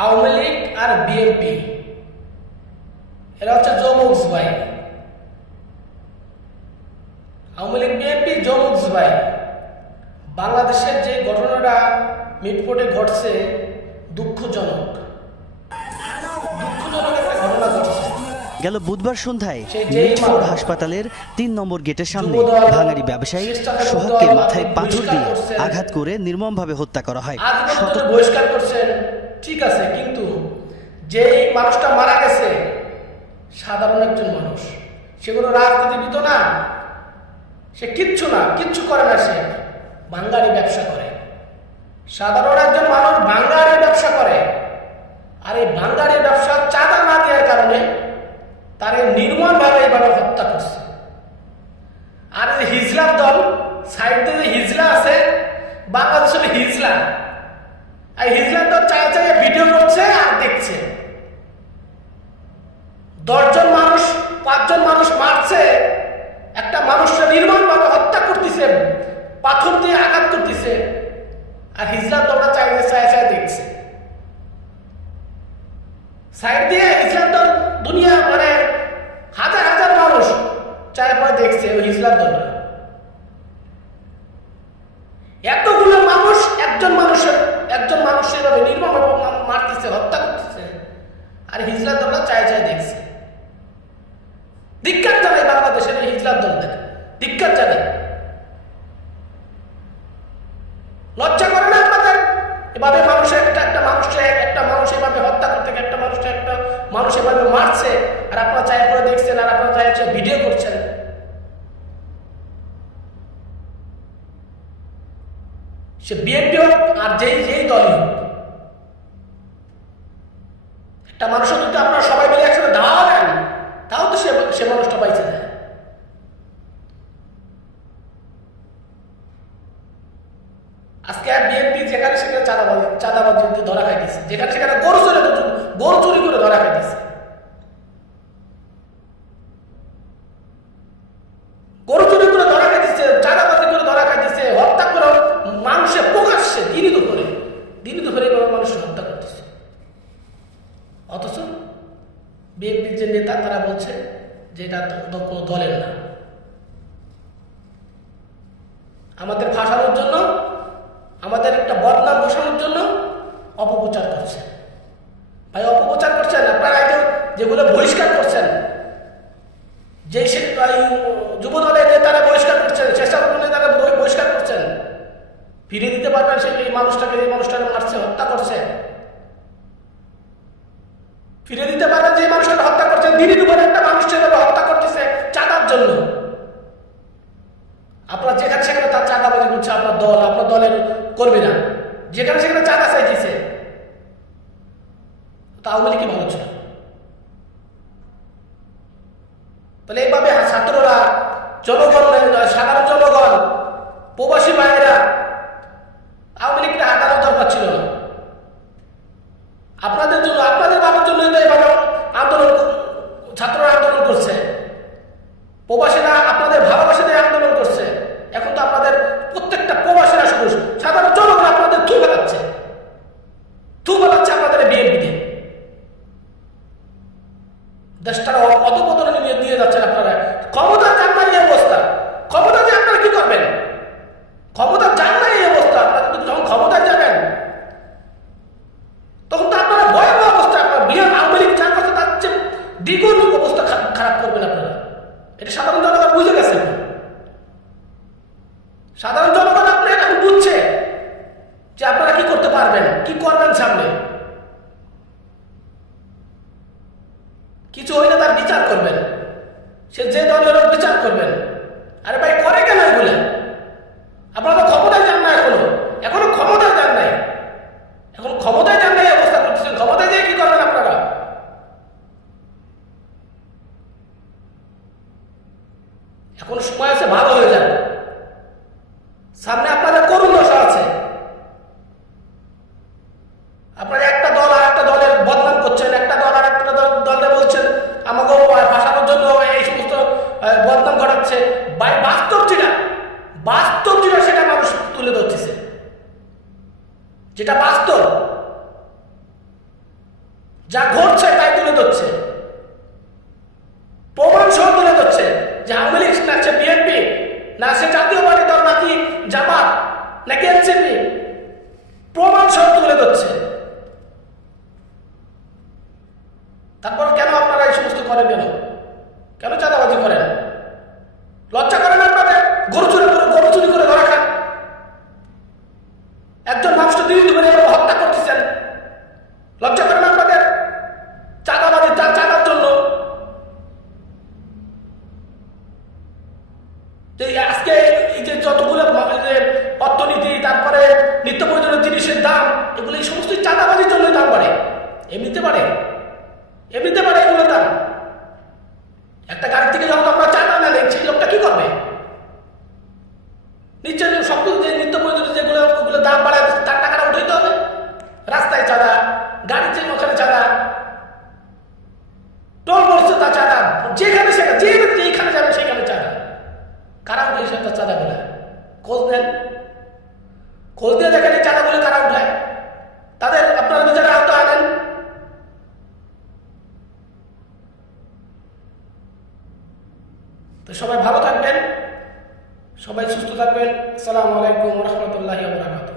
আওয়ামী লীগ আর BNP এরা হচ্ছে যমজ ভাই। আওয়ামী লীগ বিএনপি যমজ ভাই। বাংলাদেশের যে ঘটনাটা মিটফোর্টে ঘটছে দুঃখজনক একটা ঘটনা ঘটছে। গেল বুধবার সন্ধ্যায় মিটফোর্ড হাসপাতালের ৩ নম্বর গেটের সামনে ভাঙাড়ি ব্যবসায়ী সোহাগকে মাথায় পাথর দিয়ে আঘাত করে নির্মমভাবে হত্যা করা হয়। বহিষ্কার করছেন, ঠিক আছে, কিন্তু যে মানুষটা মারা গেছে সাধারণ একজন মানুষ, সে কোনো রাজনীতিবিদ না, সে কিচ্ছু করে না, সে ভাঙ্গারি ব্যবসা করে। সাধারণ একজন মানুষ ভাঙ্গারি ব্যবসা করে, আর এই ভাঙ্গারি ব্যবসা চাঁদা না দেওয়ার কারণে তার নির্মমভাবে এইভাবে হত্যা করছে। আর এই হিজলার দল সাইডে যে হিজলা আছে, বাংলাদেশের হিজলা, আর হিজলার দল চাইয়ে ভিডিও করছে আর দেখছে। 10 জন মানুষ 5 জন মানুষ মারছে, একটা মানুষকে নির্মমভাবে হত্যা করতেছে, পাথর দিয়ে আঘাত করতেছে, আর হিজলার দলটা চাইয়ে দেখছে। সাইড দিয়ে হিজলার দল দুনিয়া মানে হাজার হাজার মানুষ চায় পরে দেখছে ওই হিজলার দলটা। এতগুলো মানুষ একজন মানুষের এভাবে নির্মমভাবে মারতেছে, হত্যা করতেছে, আর হিজলার দলটা চায় দেখছে। ধিক্কার জানাই বাংলাদেশের এই হিজলার দলদের, ধিক্কার জানাই। লজ্জা করে না আপনাদের? এভাবে একটা মানুষ এভাবে হত্যা করতে, একটা মানুষ এভাবে মারছে, আর আপনারা চাই করে দেখছেন, আর আপনারা চাই ভিডিও করছেন। সে বিএনপি হোক আর যেই দলই হোক, একটা মানুষের যদি আপনারা সবাই মিলে একসাথে দাওয়া দেন, তাও তো সে মানুষটা বাইচে যায়। আজকে আর বিএনপি যেখানে সেখানে চাঁদাবাজি ধরা খাইতেছে, যেখানে সেখানে গরু চুরি করে ধরা খাইতেছে, গরু চুরি করে ধরা খাইতেছে, চাঁদাবাজি করে ধরা খাইতেছে, হত্যা করে মানুষের প্রকাশ্যে দিনই দুপুরে মানুষের হত্যা করতেছে। অথচ বিএনপির যে নেতা তারা বলছে যে এটা কোনো দলের না, আমাদের ভাষানোর জন্য, আমাদের একটা বদনাম বসানোর জন্য অপপ্রচার করছে। ভাই অপপ্রচার করছেন আপনারা, যেগুলো বহিষ্কার করছেন, যে যুব দলের নেতারা বহিষ্কার করছেন, স্বেচ্ছাসেবক নেতারা বহিষ্কার করছেন, ফিরিয়ে দিতে পারবেন সেই মানুষটাকে, যে মানুষটাকে মারছে, হত্যা করছে? ফিরে দিতে পারবেন যে মানুষটাকে হত্যা করছে? দিনই দুপুরে একটা মানুষকে হত্যা করতেছে চাঁদার জন্য। আপনারা যেখানে সেখানে তার চাঁদাবাজি করছে, আপনার দলের কর্মীরা যেখানে সেখানে চাঁদা চাইতেছে। আওয়ামী লীগ কি ভালো ছিল? তাহলে এইভাবে ছাত্ররা, জনগণ, সাধারণ জনগণ, প্রবাসী ভাইয়েরা আওয়ামী লীগকে হাঁটানোর দরকার ছিল না। আপনাদের জন্য, আপনাদের বাবার জন্য এইভাবে ছাত্ররা আন্দোলন করছে, প্রবাসীরা আপনাদের ভালোবাসা দিয়ে আন্দোলন করছে। এখন তো আপনাদের প্রত্যেকটা প্রবাসীরা, শুধু সাধারণ জনগণ আপনাদের থু ফেলাচ্ছে আপনাদের বিএনপিতে। দেশটার অধপতনে নিয়ে যাচ্ছেন আপনারা। ক্ষমতা চান না এই অবস্থা, ক্ষমতা দিয়ে আপনারা কি করবেন? ক্ষমতা চান না এই অবস্থা। আপনারা যখন ক্ষমতায় যাবেন তখন তো আপনারা ভয়াবহ অবস্থা, আপনারা আওয়ামী লীগ যার কথা তার চেয়ে দ্বিগুণ অবস্থা খারাপ করবেন আপনারা। এটা সাধারণ জনগণ বুঝে গেছে। সাধারণ জনগণ আপনারা এখন বুঝছে যে আপনারা কি করতে পারবেন, কি করবেন সামনে। কিছু হইলে তার বিচার করবেন, সে যে দলের বিচার করবেন। আরে ভাই করে কেন এগুলো? আপনারা তো ক্ষমতায় যান না, এখনো ক্ষমতায় যান নাই, এখন ক্ষমতায় যান নাই অবস্থা করতেছেন। ক্ষমতায় যেয়ে কি করবেন আপনারা? এখন সময় আছে, ভালো হয়ে যান। সামনে আপনাদের করুণ দশা আছে। আপনারা একটা দল আর একটা দলের বদনাম করছেন, একটা দল আর একটা দলে বলছেন আমাকে ভাসানোর জন্য এই সমস্ত বদনাম ঘটাচ্ছে। বাস্তব যেটা সেটা মানুষ তুলে ধরতেছে, যেটা বাস্তব যা ঘটছে তাই তুলে ধরছে, প্রমাণ সহ তুলে ধরছে যে আওয়ামী লীগ না সে বিএনপি না সে জাতীয়বাদী দল নাকি জামাত নাকি এনসিপি, প্রমাণ সহ তুলে ধরছে। তারপর কেন আপনারা এই সমস্ত করেন? কেন চাঁদাবাজি করেন? লজ্জা করেন আপনাদের? গরু চুরি করে ধরা খান, একজন মানুষকে দিন ধরে হত্যা করতেছেন, লজ্জা করেন আপনাদের? চাঁদাবাজি চাঁদার জন্য আজকে এই যে যতগুলো অর্থনীতি, তারপরে নিত্য প্রয়োজনীয় জিনিসের দাম, এগুলো এই সমস্ত চাঁদাবাজির জন্য দাম বাড়ে। এমনিতে বাড়ে এগুলো দাম। একটা গাড়ি থেকে যখন আপনার চাঁদা নেন, সেই লোকটা কি করবে? নিশ্চয় সব যে নিত্য প্রয়োজনীয় যেগুলো ওগুলো দাম বাড়ায় তার টাকাটা উঠাইতে হবে। রাস্তায় চাঁদা, গাড়িতে ওখানে চাঁদা, টোল বলছে তা চাঁদা, যেখানে যেখানে যাবে সেখানে চাঁদা। কারা উঠে সেটা চাঁদাগুলো? খোঁজ দেন, খোঁজ দিয়ে দেখেন এই চাঁদাগুলো কারা উঠায়, তাদের আপনারা নিজেরা আহত আনেন। তো সবাই ভালো থাকবেন, সবাই সুস্থ থাকবেন। আসসালামু আলাইকুম ওয়া রাহমাতুল্লাহি ওয়া বারাকাতুহু।